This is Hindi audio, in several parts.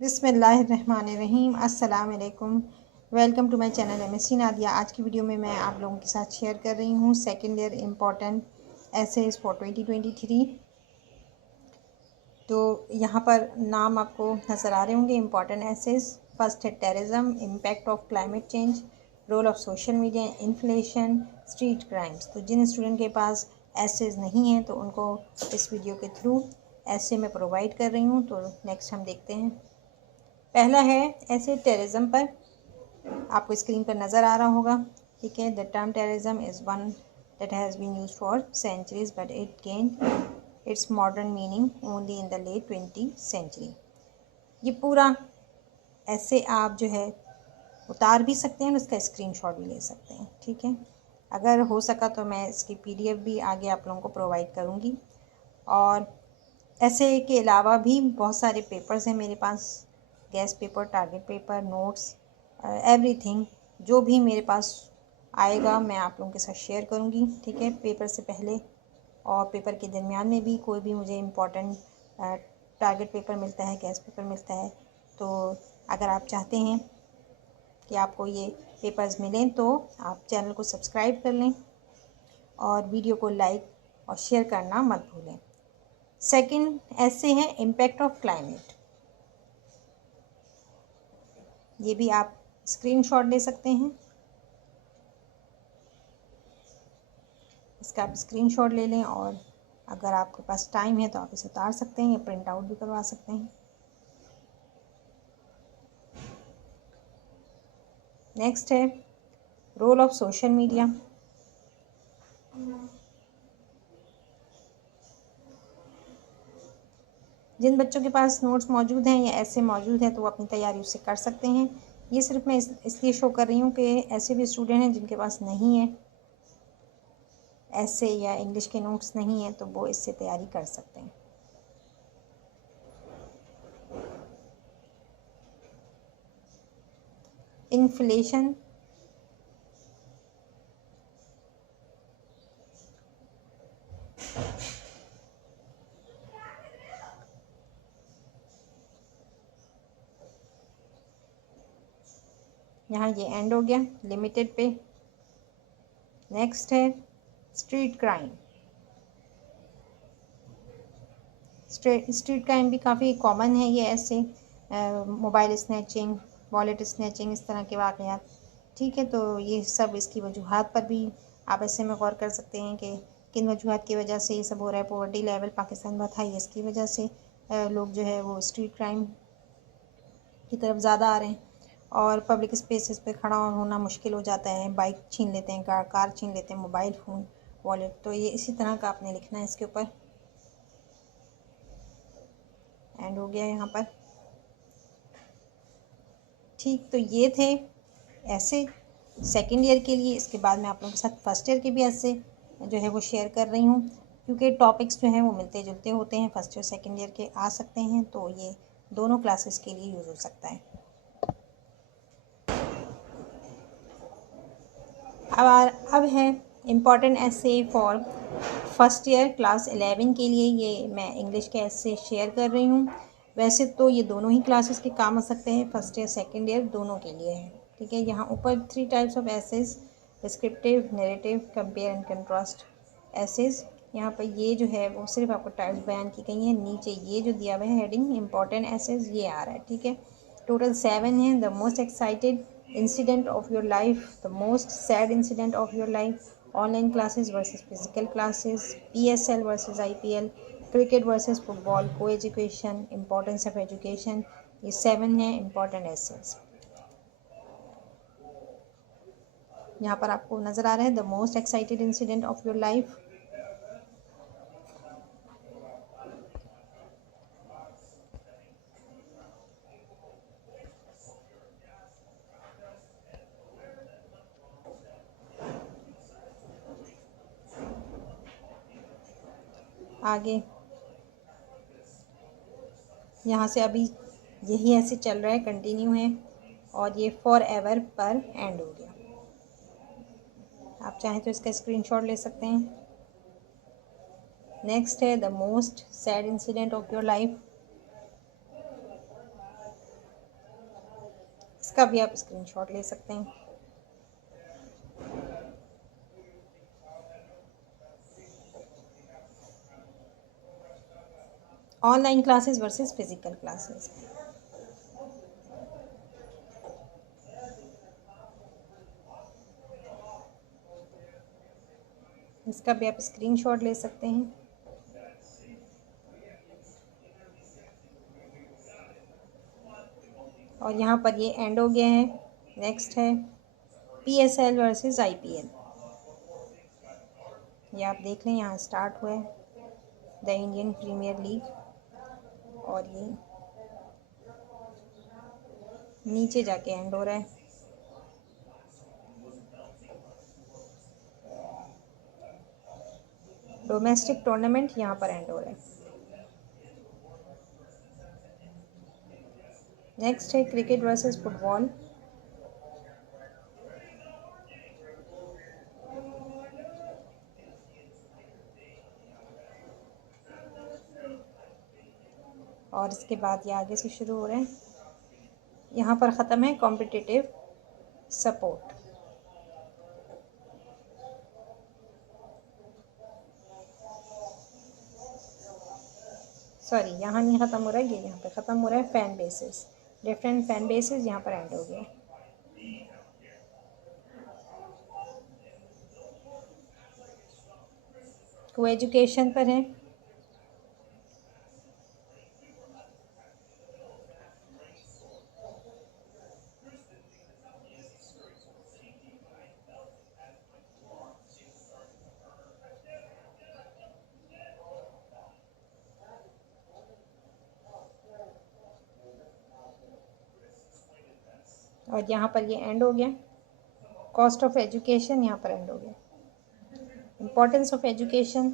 बिस्मिल्लाहिर्रहमानिर्रहीम। अस्सलाम वालेकुम। Welcome to my channel MSC Nadia. आज की वीडियो में मैं आप लोगों के साथ शेयर कर रही हूँ second year important essays for 2023। तो यहाँ पर नाम आपको नज़र आ रहे होंगे इम्पॉर्टेंट एसेस। फर्स्ट है terrorism, impact of climate change, role of social media, inflation, street crimes. तो जिन स्टूडेंट के पास एसेस नहीं हैं तो उनको इस वीडियो के थ्रू ऐसे मैं प्रोवाइड कर रही हूँ। तो नेक्स्ट हम देखते हैं। पहला है ऐसे टेररिज्म पर, आपको स्क्रीन पर नज़र आ रहा होगा। ठीक है, the term terrorism is one that has been used for centuries but it gained its modern meaning only in the late 20th century. ये पूरा ऐसे आप जो है उतार भी सकते हैं और उसका स्क्रीनशॉट भी ले सकते हैं। ठीक है, अगर हो सका तो मैं इसकी पीडीएफ भी आगे आप लोगों को प्रोवाइड करूँगी। और ऐसे के अलावा भी बहुत सारे पेपर्स हैं मेरे पास, guess paper, target paper, notes, everything जो भी मेरे पास आएगा मैं आप लोगों के साथ शेयर करूँगी। ठीक है, पेपर से पहले और पेपर के दरमियान में भी कोई भी मुझे इम्पोर्टेंट टारगेट पेपर मिलता है, गेस्ट पेपर मिलता है, तो अगर आप चाहते हैं कि आपको ये पेपर्स मिलें तो आप चैनल को सब्सक्राइब कर लें और वीडियो को लाइक और शेयर करना मत भूलें। सेकंड ऐसे हैं इम्पैक्ट ऑफ क्लाइमेट। ये भी आप स्क्रीनशॉट ले सकते हैं, इसका आप स्क्रीनशॉट ले लें और अगर आपके पास टाइम है तो आप इसे उतार सकते हैं या प्रिंट आउट भी करवा सकते हैं। नेक्स्ट है रोल ऑफ सोशल मीडिया। जिन बच्चों के पास नोट्स मौजूद हैं या ऐसे मौजूद हैं तो वो अपनी तैयारी उससे कर सकते हैं। ये सिर्फ मैं इसलिए शो कर रही हूँ कि ऐसे भी स्टूडेंट हैं जिनके पास नहीं है ऐसे या इंग्लिश के नोट्स नहीं हैं तो वो इससे तैयारी कर सकते हैं। इन्फ्लेशन, यहाँ ये एंड हो गया लिमिटेड पे। नेक्स्ट है स्ट्रीट क्राइम। स्ट्रीट क्राइम भी काफ़ी कॉमन है। ये ऐसे मोबाइल स्नैचिंग, वॉलेट स्नैचिंग, इस तरह के वाक़यात। ठीक है, तो ये सब इसकी वजूहात पर भी आप ऐसे में गौर कर सकते हैं कि किन वजूहात की वजह से ये सब हो रहा है। पॉवर्टी लेवल पाकिस्तान बहुत हाई है, इसकी वजह से लोग जो है वो स्ट्रीट क्राइम की तरफ ज़्यादा आ रहे हैं और पब्लिक स्पेसेस पे खड़ा होना मुश्किल हो जाता है। बाइक छीन लेते हैं, कार छीन लेते हैं, मोबाइल फ़ोन, वॉलेट। तो ये इसी तरह का आपने लिखना है इसके ऊपर। एंड हो गया यहाँ पर। ठीक, तो ये थे ऐसे सेकेंड ईयर के लिए। इसके बाद मैं आप लोगों के साथ फर्स्ट ईयर के भी ऐसे जो है वो शेयर कर रही हूँ, क्योंकि टॉपिक्स जो हैं वो मिलते जुलते होते हैं। फर्स्ट ईयर सेकेंड ईयर के आ सकते हैं, तो ये दोनों क्लासेस के लिए यूज़ हो सकता है। अब है इम्पॉर्टेंट ऐसे फॉर फर्स्ट ईयर क्लास 11 के लिए। ये मैं इंग्लिश के ऐसे शेयर कर रही हूँ। वैसे तो ये दोनों ही क्लासेस के काम आ सकते हैं, फर्स्ट ईयर सेकेंड ईयर दोनों के लिए है। ठीक है, यहाँ ऊपर 3 types of essays, descriptive, narrative, compare and contrast essays. यहाँ पर ये जो है वो सिर्फ आपको टाइप्स बयान की गई हैं। नीचे ये जो दिया हुआ है हेडिंग इम्पॉर्टेंट एसेस, ये आ रहा है। ठीक है, टोटल 7 हैं। The most excited incident of your life, the most sad incident of your life, online classes versus physical classes, PSL versus IPL, cricket versus football, को एजुकेशन, इम्पोर्टेंस ऑफ एजुकेशन। ये 7 हैं इम्पॉर्टेंट एसेस। यहाँ पर आपको नज़र आ रहा है the most excited incident of your life. आगे यहाँ से अभी यही ऐसे चल रहा है, कंटिन्यू है और ये फॉर एवर पर एंड हो गया। आप चाहें तो इसका स्क्रीनशॉट ले सकते हैं। नेक्स्ट है the most sad incident of your life. इसका भी आप स्क्रीनशॉट ले सकते हैं। Online classes versus physical classes. इसका भी आप स्क्रीनशॉट ले सकते हैं। और यहाँ पर ये एंड हो गया है। नेक्स्ट है PSL वर्सेस IPL। ये आप देख लें, यहाँ स्टार्ट हुआ है द इंडियन प्रीमियर लीग, और ये नीचे जाके एंड हो रहा है। डोमेस्टिक टूर्नामेंट यहाँ पर एंड हो रहा है। नेक्स्ट है क्रिकेट वर्सेस फुटबॉल। और इसके बाद ये आगे से शुरू हो रहे हैं। यहाँ पर ख़त्म है कॉम्पिटिटिव सपोर्ट। सॉरी, यहाँ नहीं ख़त्म हो रहा है, ये यहाँ पे ख़त्म हो रहा है fan basis. Different fan basis यहाँ पर एंड हो गया। को एजुकेशन पर है। और यहाँ पर ये एंड हो गया। कॉस्ट ऑफ एजुकेशन यहाँ पर एंड हो गया। Importance of education.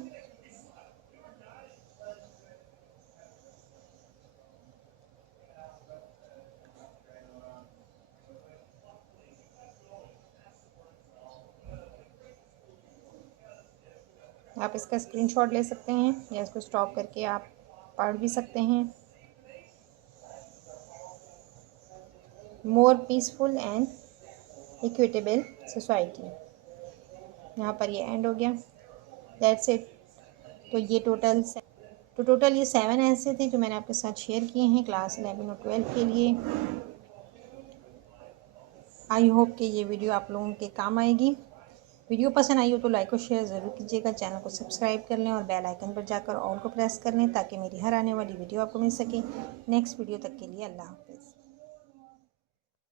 आप इसका स्क्रीनशॉट ले सकते हैं या इसको स्टॉप करके आप पढ़ भी सकते हैं। More peaceful and equitable society. यहाँ पर ये एंड हो गया। That's it. तो ये टोटल ये 7 ऐसे थे जो मैंने आपके साथ शेयर किए हैं क्लास 11 और 12 के लिए। आई होप कि ये वीडियो आप लोगों के काम आएगी। वीडियो पसंद आई हो तो लाइक और शेयर ज़रूर कीजिएगा। चैनल को सब्सक्राइब कर लें और बेल आइकन पर जाकर ऑल को प्रेस कर लें ताकि मेरी हर आने वाली वीडियो आपको मिल सके। नेक्स्ट वीडियो तक के लिए अल्लाह हाफ़िज़।